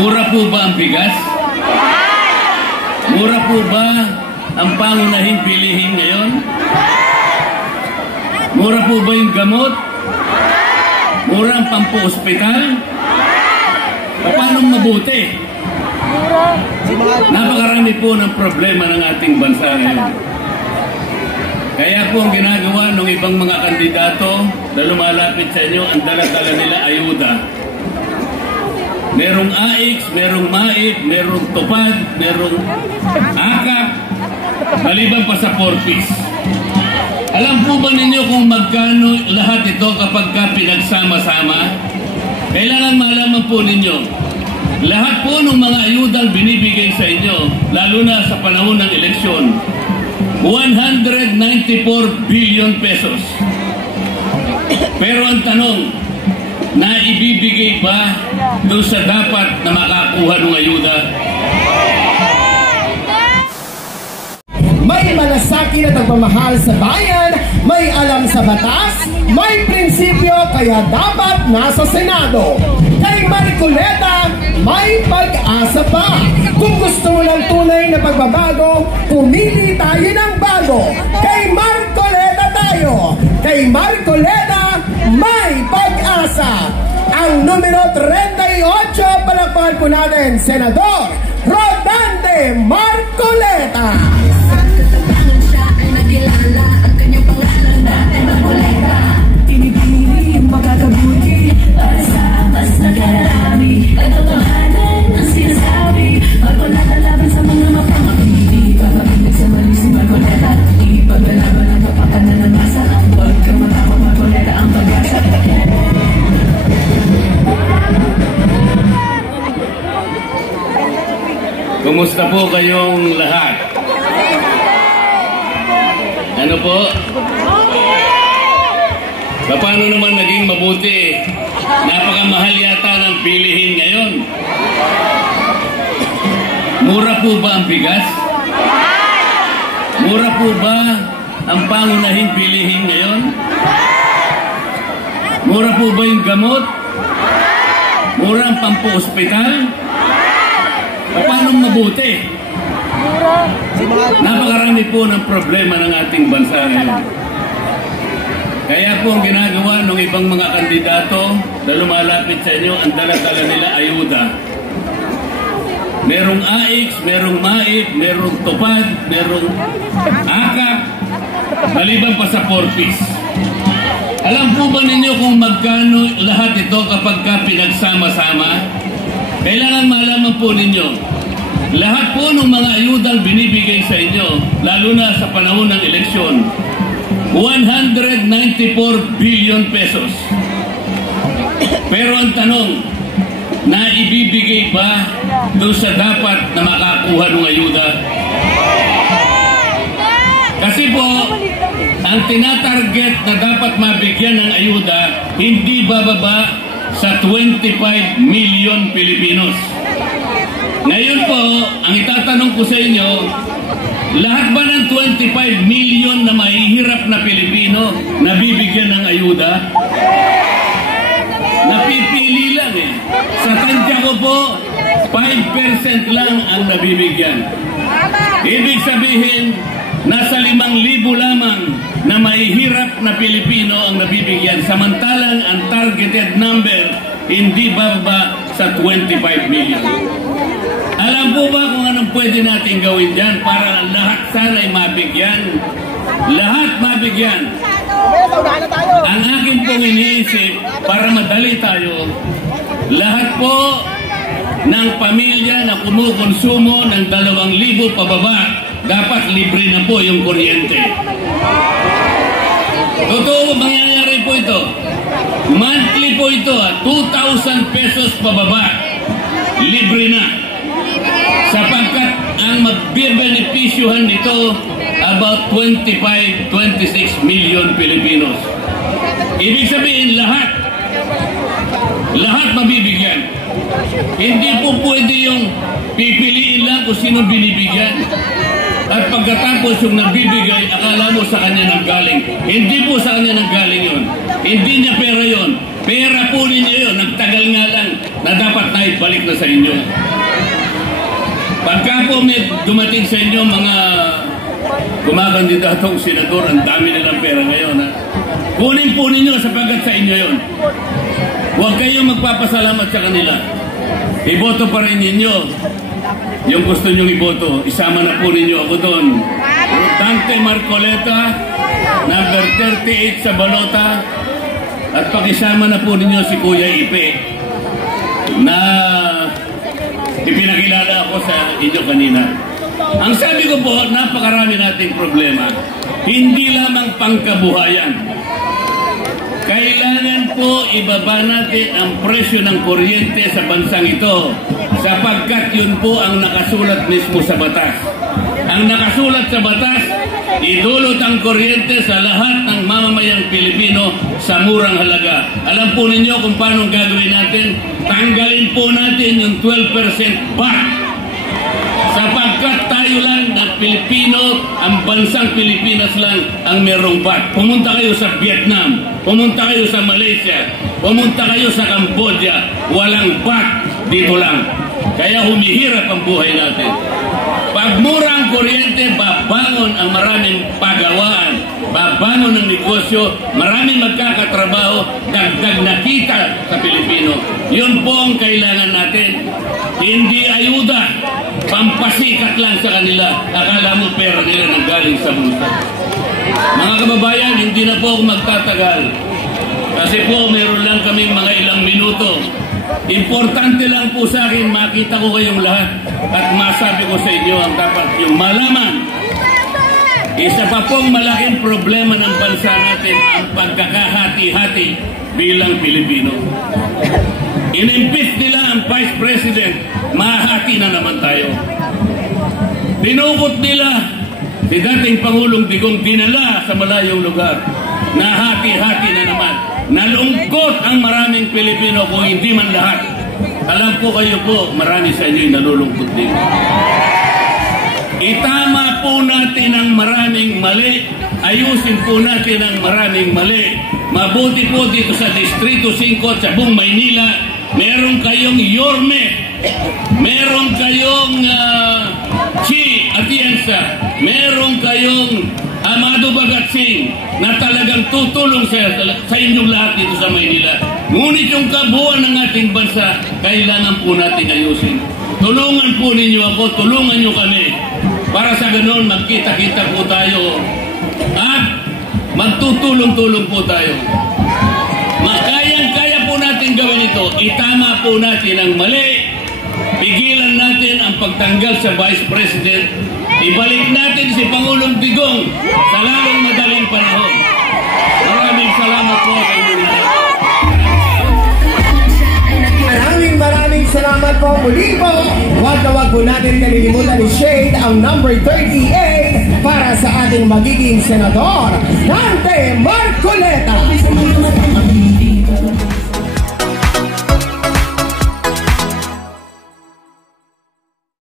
Mura po ba ang bigas? Mura po ba ang pangunahing bilihin ngayon? Mura po ba yung gamot? Mura ang pampo-ospital? Paano mabuti? Napakarami po ng problema ng ating bansa ngayon. Kaya po ang ginagawa ng ibang mga kandidato na lumalapit sa inyo, ang dala-dala nila ayuda. Merong AIX, merong MAIP, merong TUPAD, merong AKAP, maliban pa sa 4-piece. Alam po ba ninyo kung magkano lahat ito kapag pinagsama-sama? Kailangan malaman po ninyo, lahat po ng mga ayudang binibigay sa inyo, lalo na sa panahon ng eleksyon, 194 billion pesos. Pero ang tanong, naibibigay ba doon sa dapat na makakuha ng ayuda? May malasakit at pagmamahal sa bayan, may alam sa batas, may prinsipyo kaya dapat nasa Senado. Kay Marcoleta, may pag-asa pa. Kung gusto mo ng tunay na pagbabago, pumili tayo ng bago. Kay Marcoleta tayo. Kay Marcoleta, may pag-asa. Ang numero 38, palakpakan po natin, Senador Rodante Marcoleta. Magkakabuti para sa mas nakarami. Katotohanan ang sinasabi. Marcoleta laban sa mga mapangapili. Papapinag sa mali si Marcoleta. Ipaglalaban ang kapakanan ng masa. Huwag ka matapang, Marcoleta ang pag-asa. Kumusta po kayong lahat? Ano po? Paano naman naging mabuti? Napakamahal yata ng bilihin ngayon. Mura po ba ang bigas? Mura po ba ang pangunahing bilihin ngayon? Mura po ba yung gamot? Mura ang pampo-ospital? Paano mabuti? Napakarami po ng problema ng ating bansa ngayon. Kaya po ang ginagawa ng ibang mga kandidato na lumalapit sa inyo, ang dala-dala nila ayuda. Merong AIX, merong MAIP, merong TUPAD, merong AKAP, maliban pa sa 4-piece. Alam po ba ninyo kung magkano lahat ito kapag pinagsama-sama? Kailangan malaman po ninyo, lahat po ng mga ayudang binibigay sa inyo, lalo na sa panahon ng eleksyon, 194 billion pesos. Pero ang tanong, naibibigay ba doon sa dapat na makakuha ng ayuda? Kasi po, ang tinatarget na dapat mabigyan ng ayuda, hindi bababa sa 25 million Pilipinos. Ngayon po, ang itatanong ko sa inyo, lahat ba ng 25 million na mahihirap na Pilipino nabibigyan ng ayuda? Napipili lang eh. Sa tansya ko po, 5% lang ang nabibigyan. Ibig sabihin, nasa 5,000 lamang na mahihirap na Pilipino ang nabibigyan. Samantalang ang targeted number hindi bababa sa 25 million. Alam po ba kung anong pwede natin gawin dyan para lahat sana'y mabigyan? Lahat mabigyan. Ang akin pong iniisip para madali tayo, lahat po ng pamilya na kumukonsumo ng 2,000 pababa, dapat libre na po yung kuryente. Totoo, mangyayari po ito. Monthly po ito, 2,000 pesos pababa. Libre na. Sapagkat ang magbibenepisyuhan nito about 25-26 million Filipinos. Ibig sabihin lahat mabibigyan. Hindi po pwede yung pipiliin lang kung sino binibigyan. At pagkatapos yung nagbibigay, akala mo sa kanya nanggaling. Hindi po sa kanya nanggaling yun. Hindi niya pera yun. Pera po ninyo yun, nagtagal nga lang na dapat na ibalik na sa inyo. Pagka po may dumating sa inyo mga kumakandidatong senador, ang dami nilang pera ngayon. Ha? Kunin po ninyo sapagkat sa inyo yun. Huwag kayong magpapasalamat sa kanila. Iboto pa rin ninyo yung gusto nyong iboto. Isama na po ninyo ako doon. Dante Marcoleta, number 38 sa balota. At pakisama na po ninyo si Kuya Ipe na ipinakilala ako sa inyo kanina. Ang sabi ko po, napakarami nating problema. Hindi lamang pangkabuhayan. Kailangan po ibaba natin ang presyo ng kuryente sa bansang ito sapagkat yun po ang nakasulat mismo sa batas. Ang nakasulat sa batas, idulot ang kuryente sa lahat ng mamamayang Pilipino sa murang halaga. Alam po ninyo kung paano gagawin natin? Tanggalin po natin yung 12% VAT. Sapagkat tayo lang na Pilipino, ang bansang Pilipinas lang ang merong VAT. Pumunta kayo sa Vietnam, pumunta kayo sa Malaysia, pumunta kayo sa Cambodia, walang VAT, dito lang. Kaya humihirap ang buhay natin. Pag mura ang kuryente, babangon ang maraming pagawaan, babangon ang negosyo, maraming magkakatrabaho, dagdag na kita sa Pilipino. Yun po ang kailangan natin. Hindi ayuda, pampasikat lang sa kanila. Akala mo pera nila nang galing sa bulsa. Mga kababayan, hindi na po ako magtatagal. Kasi po, meron lang kaming mga ilang minuto. Importante lang po sa akin, makita ko kayong lahat at masabi ko sa inyo ang dapat yung malaman. Isa pa pong malaking problema ng bansa natin ang pagkakahati-hati bilang Pilipino. Inimpeach nila ang Vice President, mahati na naman tayo. Dinukot nila si dating Pangulong Digong, dinala sa malayong lugar. Nahati-hati na naman. Nalungkot ang maraming Pilipino kung hindi man lahat. Alam po kayo po, marami sa inyo nalulungkot din. Itama po natin ang maraming mali. Ayusin po natin ang maraming mali. Mabuti po dito sa Distrito 5 at sa buong Maynila, meron kayong Yorme, meron kayong Chi Atienza, meron kayong Amado Bagatsing na talagang tutulong sa inyong lahat dito sa Maynila. Ngunit yung kabuuan ng ating bansa, kailangan po natin ayusin. Tulungan po ninyo ako, tulungan nyo kami. Para sa ganoon, magkita-kita po tayo at magtutulong-tulong po tayo. Makayang-kaya po natin gawin ito. Itama po natin ang mali. Pigilan natin ang pagtanggal sa Vice President. Ibalik natin si Pangulong Digong sa lalong madaling panahon. Maraming salamat po sa inyo. Maraming salamat po. Muli po, wag po natin kalilimutan ni Shade ang number 38 para sa ating magiging senador, Dante Marcoleta.